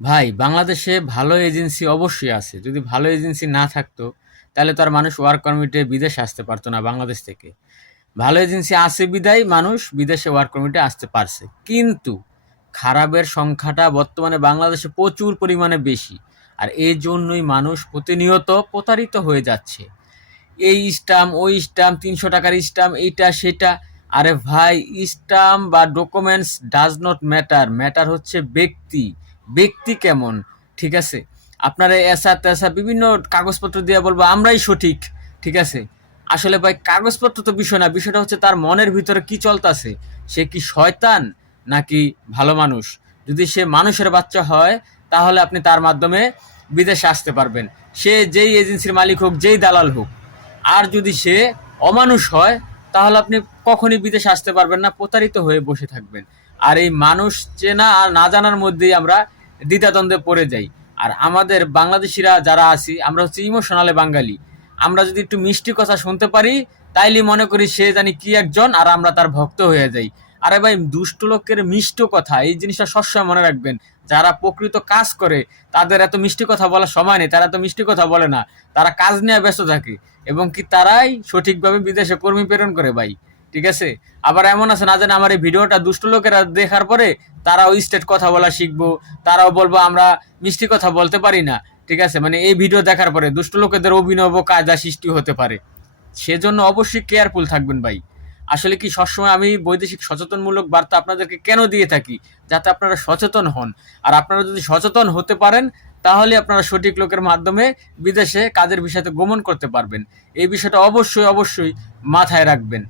ভাই, বাংলাদেশে ভালো এজেন্সি অবশ্যই আছে। যদি ভালো এজেন্সি না থাকতো, তাহলে তো আর মানুষ ওয়ার্ক পারমিটে বিদেশে আসতে পারতো না বাংলাদেশ থেকে। ভালো এজেন্সি আছে বিধায় মানুষ বিদেশে ওয়ার্ক পারমিটে আসতে পারছে। কিন্তু খারাপের সংখ্যাটা বর্তমানে বাংলাদেশে প্রচুর পরিমাণে বেশি। আর এই জন্যই মানুষ প্রতিনিয়ত প্রতারিত হয়ে যাচ্ছে। এই স্ট্যাম্প, ওই স্ট্যাম্প, ৩০০ টাকার স্ট্যাম্প, এইটা সেটা। আরে ভাই, স্ট্যাম্প বা documents does not matter, matter হচ্ছে ব্যক্তি। ব্যক্তি কেমন, ঠিক আছে? আপনারা এসা তেসা বিভিন্ন কাগজপত্র দিয়ে বলবো আমরাই সঠিক, ঠিক আছে? আসলে ভাই, কাগজপত্র তো বিষয় না, বিষয়টা হচ্ছে তার মনের ভিতরে কি চলতেছে। সে কি শয়তান নাকি ভালো মানুষ? যদি সে মানুষের বাচ্চা হয়, তাহলে আপনি তার মাধ্যমে বিদেশে আসতে পারবেন, সে যেই এজেন্সির মালিক হোক, যেই দালাল হোক। আর যদি সে অমানুষ হয়, তাহলে আপনি কখনই বিদেশে আসতে পারবেন না, প্রতারিত হয়ে বসে থাকবেন। আর এই মানুষ চেনা আর না জানার মধ্যেই আমরা দ্বিধাদ্বন্দ্বে পড়ে যাই। আর আমাদের বাংলাদেশিরা যারা আছি, আমরা হচ্ছে ইমোশনালে বাঙালি। আমরা যদি একটু মিষ্টি কথা শুনতে পারি, তাইলে মনে করি সে জানি কি একজন, আর আমরা তার ভক্ত হয়ে যাই। আরে ভাই, দুষ্ট লোকের মিষ্ট কথা, এই জিনিসটা সবসময় মনে রাখবেন। যারা প্রকৃত কাজ করে, তাদের এত মিষ্টি কথা বলার সময় নেই, তারা এত মিষ্টি কথা বলে না। তারা কাজ নিয়ে ব্যস্ত থাকে, এবং কি তারাই সঠিকভাবে বিদেশে কর্মী প্রেরণ করে ভাই, ঠিক আছে? আবার এমন আছে, না জানে আমার এই ভিডিওটা দুষ্ট লোকেরা দেখার পরে তারাও স্টেট কথা বলা শিখবো, তারাও বলবো আমরা মিষ্টি কথা বলতে পারি না, ঠিক আছে? মানে এই ভিডিও দেখার পরে দুষ্ট লোকেদের অভিনব কায়দা সৃষ্টি হতে পারে। সেজন্য অবশ্যই কেয়ারফুল থাকবেন ভাই। আসলে কি, সবসময় আমি বৈদেশিক সচেতনমূলক বার্তা আপনাদেরকে কেন দিয়ে থাকি? যাতে আপনারা সচেতন হন। আর আপনারা যদি সচেতন হতে পারেন, তাহলে আপনারা সঠিক লোকের মাধ্যমে বিদেশে কাজের বিষয়তে গমন করতে পারবেন। এই বিষয়টা অবশ্যই অবশ্যই মাথায় রাখবেন।